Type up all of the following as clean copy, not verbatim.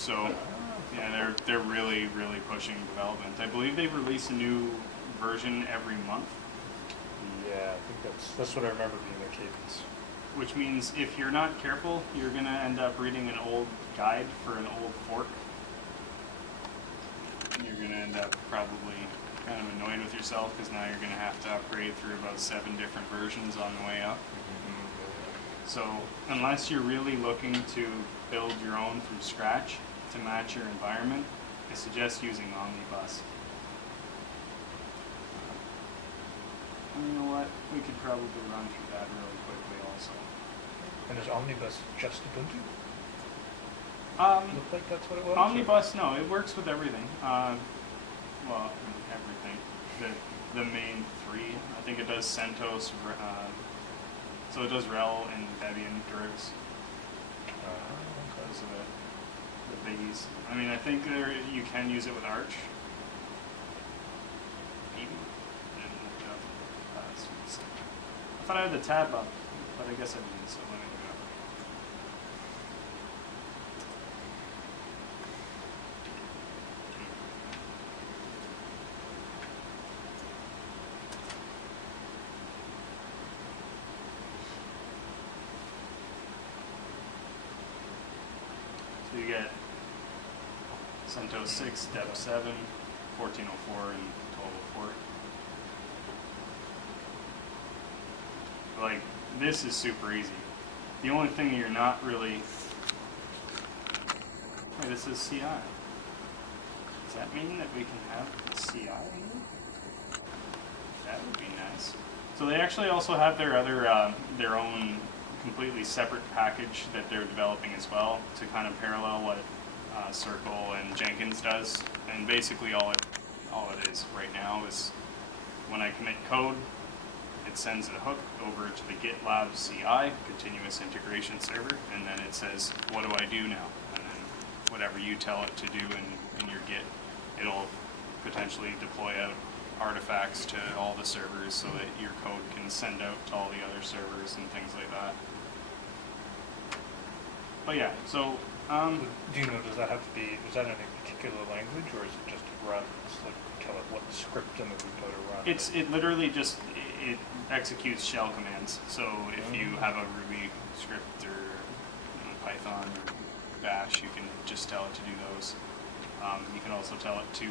So yeah, they're really pushing development. I believe they release a new version every month. Yeah, I think that's what I remember being their cadence. Which means if you're not careful, you're gonna end up reading an old guide for an old fork. You're gonna end up probably kind of annoyed with yourself because now you're gonna have to upgrade through about 7 different versions on the way up. So unless you're really looking to build your own from scratch to match your environment, I suggest using Omnibus. And you know what? We could probably run through that really quickly also. And is Omnibus just Ubuntu? Looked like that's what it was? Omnibus, no, it works with everything. Well, everything. The main 3. I think it does CentOS, so it does RHEL and Debian derivs. Those are the biggies. I mean, I think you can use it with Arch. Maybe. I didn't look it up. I thought I had the tab up, but I guess I didn't, so let me look it up. So you get CentOS 6, Deb 7, 1404, and 1204. Like, this is super easy. The only thing you're not really... Wait, this is CI. Does that mean that we can have CI here? That would be nice. So they actually also have their other, their own completely separate package that they're developing as well to kind of parallel what Circle and Jenkins does. And basically all it is right now is when I commit code, it sends a hook over to the GitLab CI, continuous integration server, and then it says, what do I do now? And then whatever you tell it to do in your Git, it'll potentially deploy out artifacts to all the servers so that your code can send out to all the other servers and things like that. But yeah, so... do you know, does that have to be, is that in a particular language, or is it just runs, like tell it what script in the repo to run? It literally just, it executes shell commands. So if you have a Ruby script or Python or Bash, you can just tell it to do those. You can also tell it to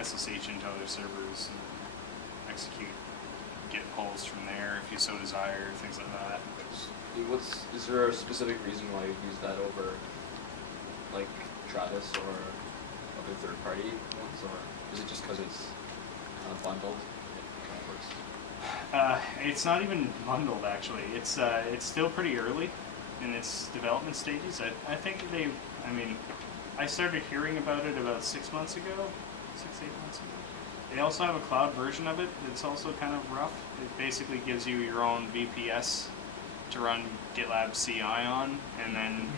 SSH into other servers and execute Git pulls from there if you so desire, things like that. Is there a specific reason why you use that over, like, Travis or other third-party ones, or is it just because it's bundled? It kind of works. It's not even bundled, actually. It's still pretty early in its development stages. I think I started hearing about it about 6 months ago, 8 months ago. They also have a cloud version of it that's also kind of rough. It basically gives you your own VPS to run GitLab CI on, and then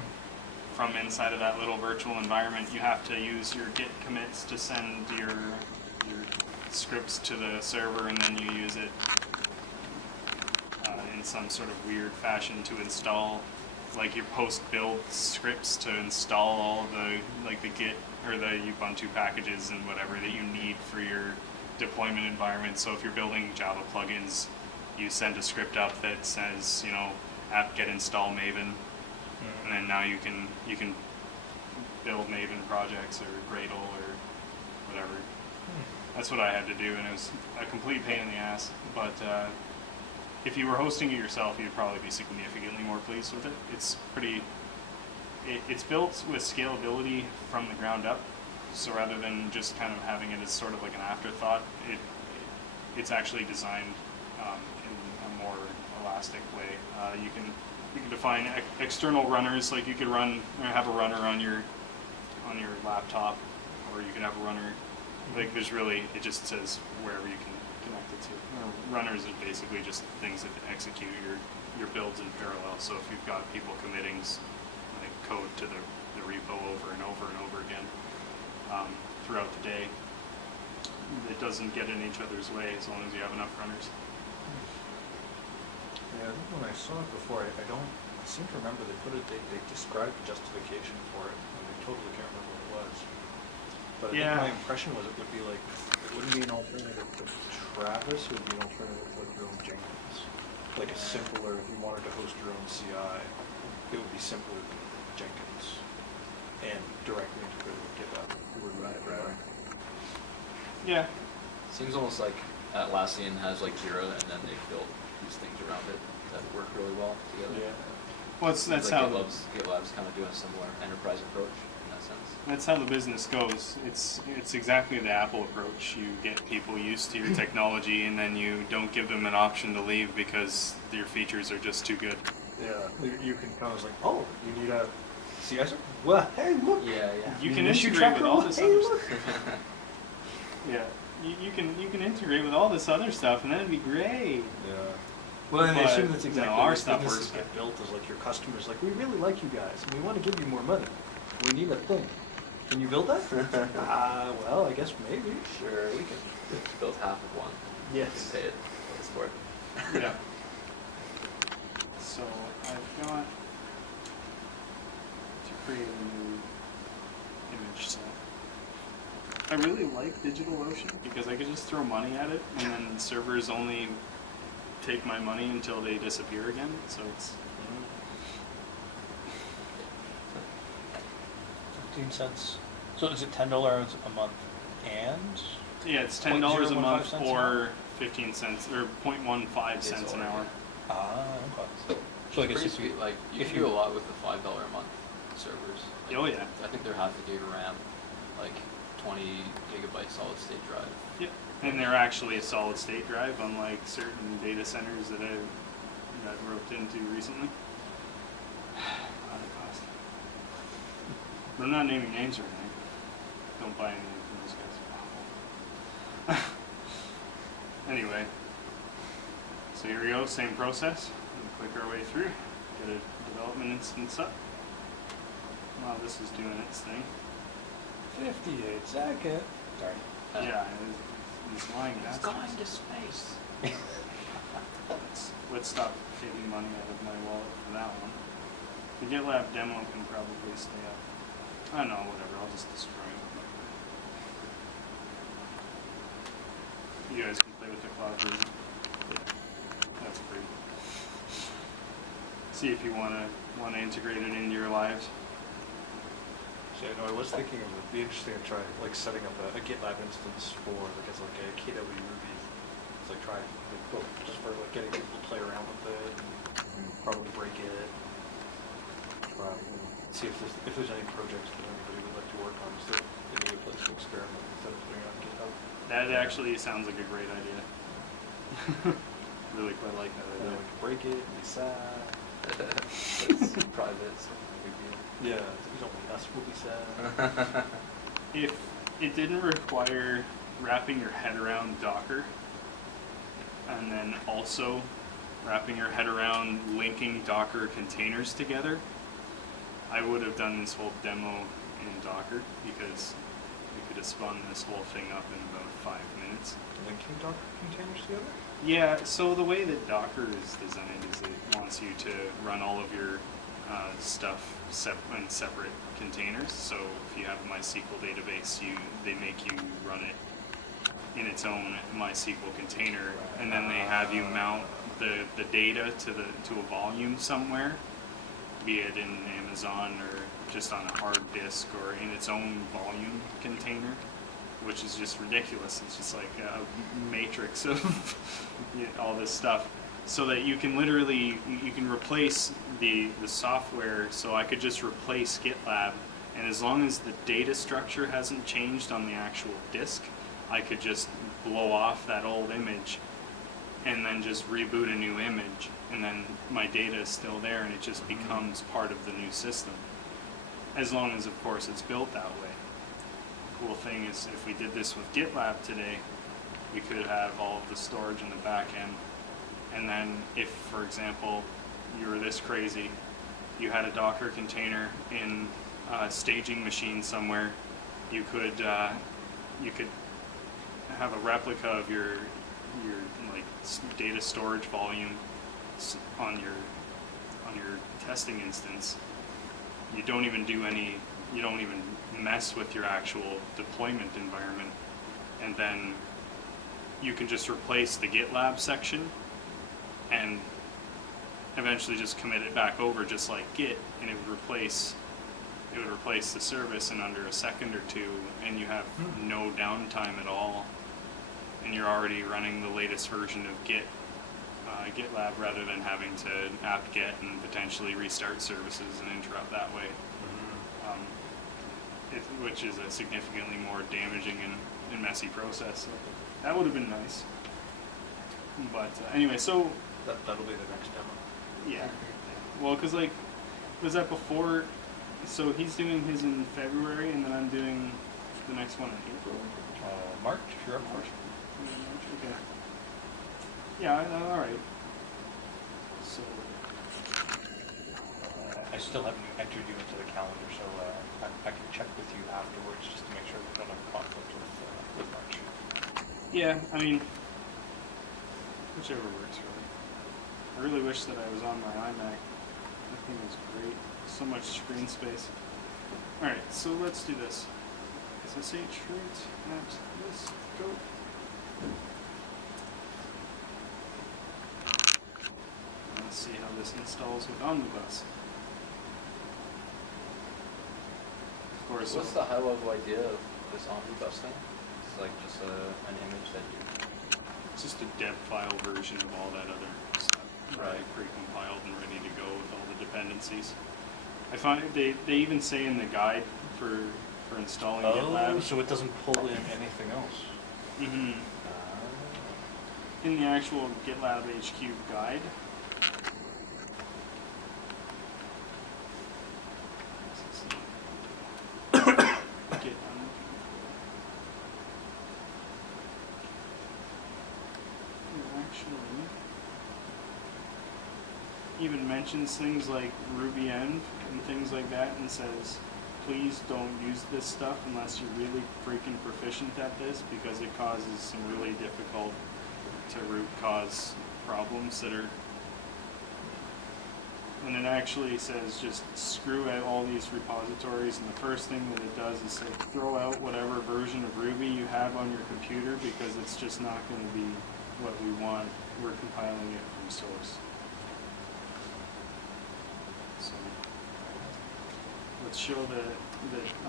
from inside of that little virtual environment, you have to use your Git commits to send your scripts to the server, and then you use it in some sort of weird fashion to install, like, your post-build scripts to install all the, like, the Git or the Ubuntu packages and whatever that you need for your deployment environment. So if you're building Java plugins, you send a script up that says, apt-get install Maven, and then now you can build Maven projects or Gradle or whatever. That's what I had to do, and it was a complete pain in the ass. But if you were hosting it yourself, you'd probably be significantly more pleased with it. It's built with scalability from the ground up. So rather than just kind of having it as sort of like an afterthought, it's actually designed in a more elastic way. You can define external runners, like you could have a runner on your laptop, or you could have a runner. Like it just says wherever you can connect it to. Runners are basically just things that execute your builds in parallel. So if you've got people committing like code to the repo over and over and over again throughout the day, it doesn't get in each other's way as long as you have enough runners. Yeah, I think when I saw it before, I seem to remember they described the justification for it when they totally can't remember what it was. But I Yeah. think my impression was it would be like, it wouldn't be an alternative to Travis, it would be an alternative to like your own Jenkins. Like a simpler, if you wanted to host your own CI, it would be simpler than Jenkins. And directly integrated with GitLab. It would Right. Yeah. Seems almost like Atlassian has like Jira, and then they built these things around it that work really well together. Yeah. Well, that's Seems how like GitLab's kind of doing a similar enterprise approach in that sense. that's how the business goes. It's exactly the Apple approach. You get people used to your technology, and then you don't give them an option to leave because your features are just too good. Yeah, you can kind of like, oh, you need a CI server? Well, hey, look. Yeah. You can issue integrate with tracker? all this Hey, other look. stuff. Yeah, you can integrate with all this other stuff, and that'd be great. Yeah. Well, and I But, assume that's you know, exactly our what stuff businesses works get built as like your customers like, we really like you guys and we want to give you more money. We need a thing. Can you build that? Well, I guess maybe. Sure, we can build half of one. Yes. And pay it for it. Yeah. So I've got to create a new image set. I really like DigitalOcean because I could just throw money at it, and then servers only take my money until they disappear again. So it's 15 cents. So is it $10 a month and? yeah, it's $10 a month 0.015 or 15 cents or 0.15 cents an hour. Ah, okay. So I guess Pretty if you, sweet. Like you if can you- do a lot with the $5 a month servers. Like, Oh yeah. I think they're half a gig of RAM, like 20 gigabyte solid state drive. Yep. And they're actually a solid state drive, unlike certain data centers that I got roped into recently. Lot of cost. But I'm not naming names or anything. Don't buy anything from those guys. Anyway. So here we go, same process. We'll click our way through. Get a development instance up. While this is doing its thing. 58 seconds. Sorry. Yeah, he's lying It's down. going to space. Let's stop taking money out of my wallet for that one. The GitLab demo can probably stay up. I don't know, whatever, I'll just destroy it. You guys can play with the cloud version. That's free. See if you wanna integrate it into your lives. So, I was thinking it would be interesting to try like setting up a GitLab instance for like as like a KW Ruby. It's like try like, just for like getting people to play around with it and probably break it. Try see if there's any projects that anybody would like to work on, so it'd be a place to experiment instead of putting it on GitHub. That actually sounds like a great idea. Really quite like that And then idea. we can break it and be sad. It's private, so no big deal. Yeah, it's only us will be sad. If it didn't require wrapping your head around Docker, and then also wrapping your head around linking Docker containers together, I would have done this whole demo in Docker because we could have spun this whole thing up in about 5 minutes. Linking Docker containers together? Yeah, so the way that Docker is designed is it wants you to run all of your stuff in separate containers. So if you have a MySQL database, they make you run it in its own MySQL container, and then they have you mount the data to a volume somewhere, be it in Amazon or just on a hard disk or in its own volume container, which is just ridiculous. It's just like a matrix of all this stuff, so that you can literally you can replace the software. So I could just replace GitLab, and as long as the data structure hasn't changed on the actual disk, I could just blow off that old image and then just reboot a new image, and then my data is still there, and it just becomes part of the new system, as long as of course it's built that way. Cool thing is, if we did this with GitLab today, we could have all of the storage in the back end, and then if, for example, you were this crazy, you had a Docker container in a staging machine somewhere, you could have a replica of your like data storage volume on your testing instance. You don't even do any you don't even mess with your actual deployment environment, and then you can just replace the GitLab section and eventually just commit it back over just like Git, and it would replace the service in under a second or two, and you have no downtime at all, and you're already running the latest version of GitLab rather than having to apt-get and potentially restart services and interrupt that way, which is a significantly more damaging and messy process. So that would have been nice. But anyway, so That'll be the next demo. yeah. Well, because like, was that before? So he's doing his in February, and then I'm doing the next one in April. March, if you're up for it. March, okay. Yeah, all right. So I still haven't entered you into the calendar, so I can check with you afterwards just to make sure we don't have a conflict with March. yeah, I mean, whichever works really. I really wish that I was on my iMac. That thing is great. So much screen space. All right, so let's do this. SSH root at this go. Let's see how this installs with Omnibus. Of course. What's the high level idea of this omnibus thing? It's like just an image that you... It's just a dev file version of all that other stuff. Right. Pre-compiled and ready to go with all the dependencies. I find they even say in the guide for installing GitLab. So it doesn't pull in anything else. Mm-hmm. In the actual GitLab HQ guide. Even mentions things like Ruby End and things like that, and says, please don't use this stuff unless you're really freaking proficient at this, because it causes some really difficult to root cause problems that are... And it actually says just screw out all these repositories, and the first thing that it does is say throw out whatever version of Ruby you have on your computer, because it's just not going to be what we want. We're compiling it from source. So let's show the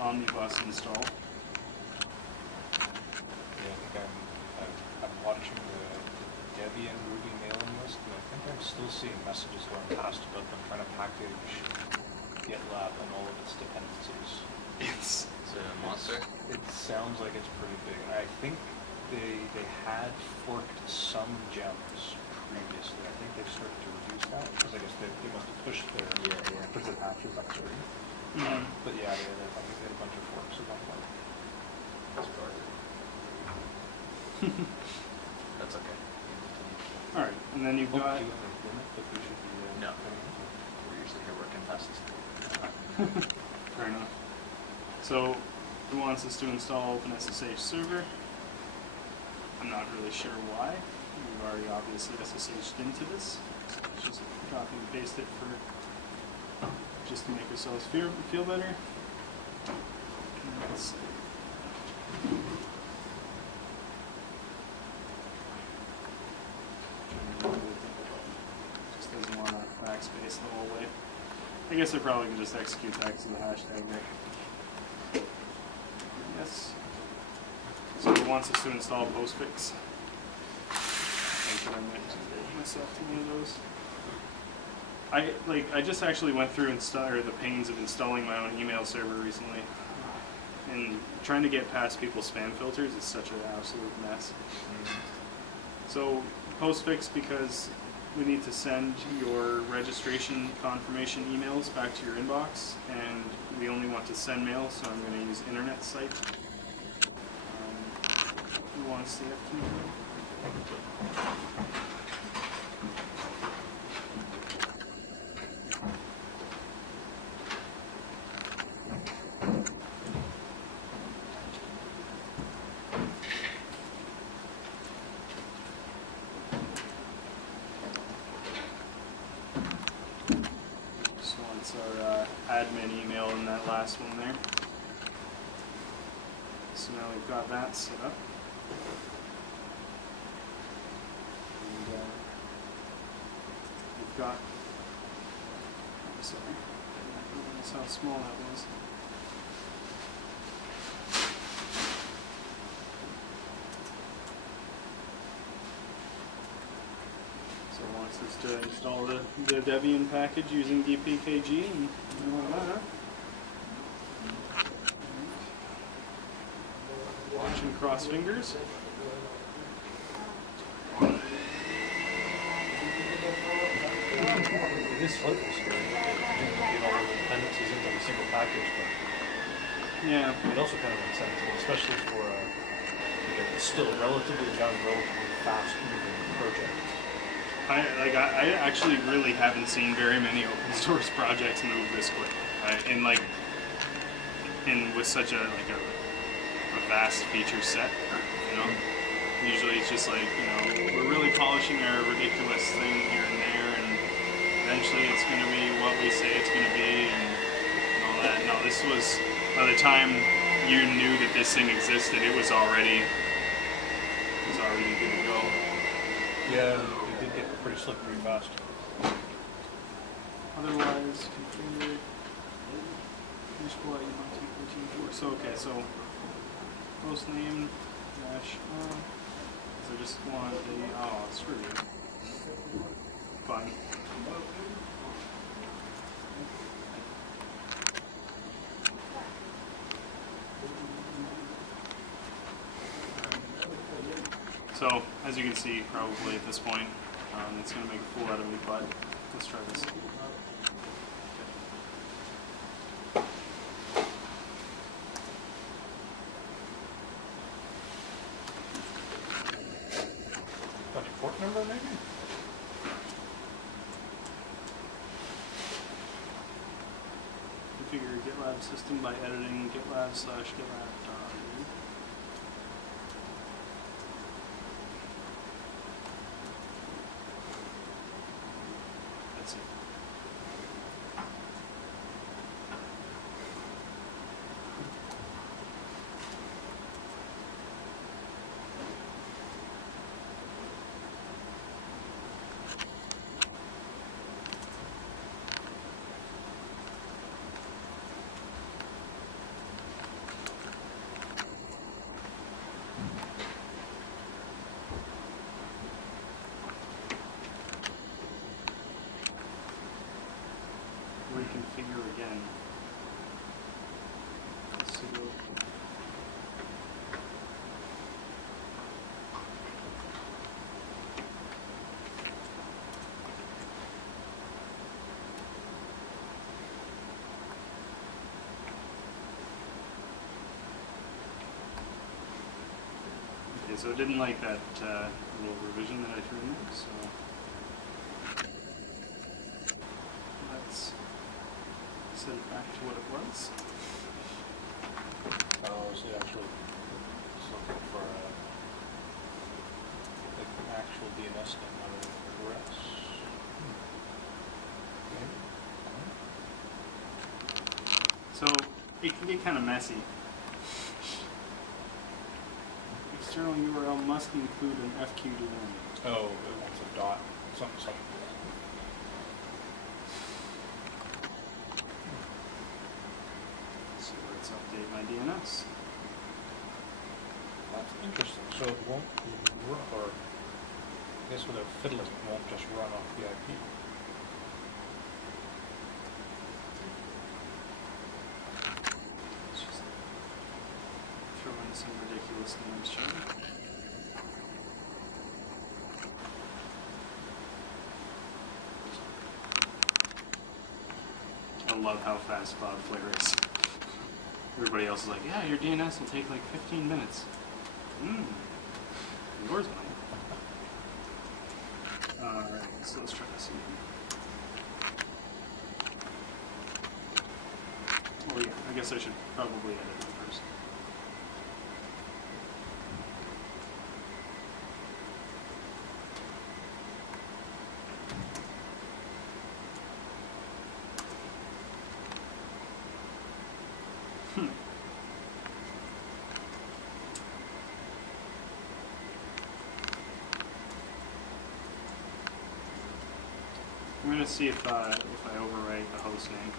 Omnibus install. Yeah, I think I'm watching the Debian Ruby mailing list, and I think I'm still seeing messages going past about them trying to package GitLab and all of its dependencies. It's a monster? It sounds like it's pretty big. I think they had forked some gems previously. I think they've started to reduce that, because I guess they must have pushed their patches up already. But yeah, I think they had a bunch of forks at one point. That's part. That's okay. all right, and then you've got. Do you have a limit that we should be? No. We're usually here working past this thing. Fair enough. So, it wants us to install OpenSSH server. I'm not really sure why. We've already obviously SSH'd into this. So let's just copy and paste it just to make ourselves feel better. Let's see. Just doesn't want to backspace the whole way. I guess I probably could just execute that because of the hashtag there. Yes. So it wants us to install postfix. Make sure I might myself to one of those. I just actually went through the pains of installing my own email server recently, and trying to get past people's spam filters is such an absolute mess. So postfix, because we need to send your registration confirmation emails back to your inbox, and we only want to send mail, so I'm going to use internet site. Who wants the FTP? Just wants our admin email in that last one there. So now we've got that set up. And we've got, I'm sorry, I didn't realize how small that was. So it wants us to install the Debian package using dpkg and all that. Watch and cross fingers. It is slightly scary that they duplicate all of the dependencies into a single package, but Yeah. it also kind of makes sense, especially for like a still relatively young, relatively fast-moving project. I actually really haven't seen very many open source projects move this quick, and with such a vast feature set, you know. Usually it's just like, you know, we're really polishing our ridiculous thing here and there, and eventually it's going to be what we say it's going to be, and all that. No, this was, by the time you knew that this thing existed, it was already good to go. Yeah, it did get pretty slick pretty fast. Otherwise, configure so okay, so post name dash so just want the screw you. Fun. So as you can see, probably at this point, it's going to make a fool out of me, but let's try this. Got your port number maybe? Configure GitLab system by editing GitLab/GitLab. That's it. Reconfigure again. Sudo. Okay, so it didn't like that little revision that I threw in there, so let's set it back to what it was. Oh, so actually it's looking for like an actual DNS name, not an address. So it can get kind of messy. External URL must include an FQDN. Oh, it wants a dot, something. So let's update my DNS. That's interesting. So it won't run, or I guess without fiddling, it won't just run off the IP. Let's just throw in some ridiculous names, shall we? I love how fast Cloudflare is. Everybody else is like, yeah, your DNS will take like 15 minutes. Yours might. Alright, so let's try this again. Oh yeah, I guess I should probably edit it first. I'm gonna see if I overwrite the host name.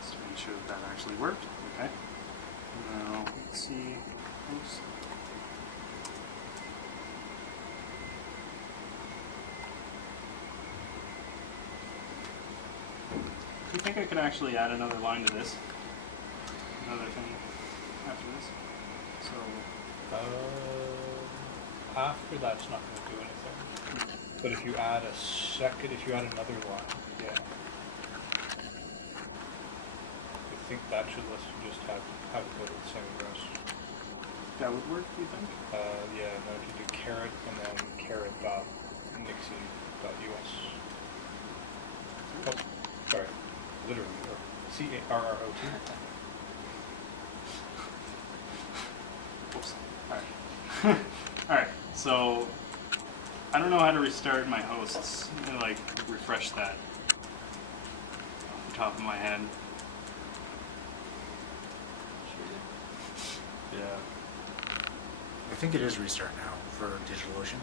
Just to make sure that that actually worked. Okay. Now let's see. Host. Do you think I could actually add another line to this? Another thing after this? So, After that's not going to do anything. But if you add another line, yeah. I think that should let you just have it go to the same address. that would work, do you think? Yeah, now if you do caret and then caret.nixie.us. Oh, sorry. Literally, or CARROT. Oops. Alright. Alright, so I don't know how to restart my hosts and like refresh that off the top of my head. Yeah. I think it is restart now for DigitalOcean.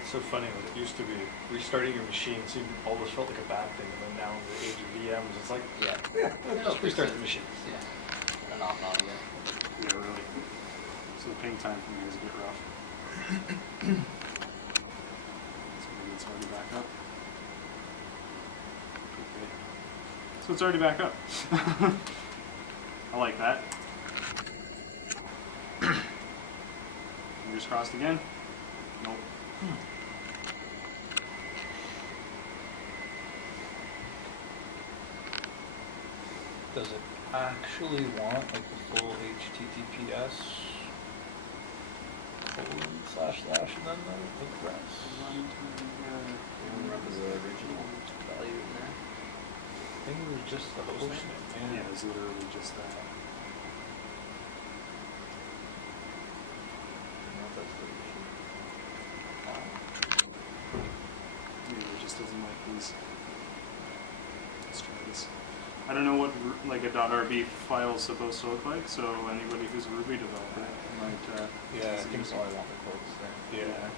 It's so funny, like it used to be restarting your machine seemed always felt like a bad thing, and then now in the age of VMs, it's like, Yeah. just restart the machine. Yeah. And off and on again. Yeah, really. So the ping time from here is a bit rough. So maybe it's already back up. Okay. So it's already back up. I like that. Fingers crossed again. Nope. Does it actually want like the full HTTPS // and then the rest? Remember the original value in there? I think it was just the host name. Yeah, it was literally just that. I don't know if that's the machine. Maybe it just doesn't like these. Let's try this. I don't know what like a .rb file is supposed to look like, so anybody who's a Ruby developer might. Yeah, I think So I want the quotes there. yeah.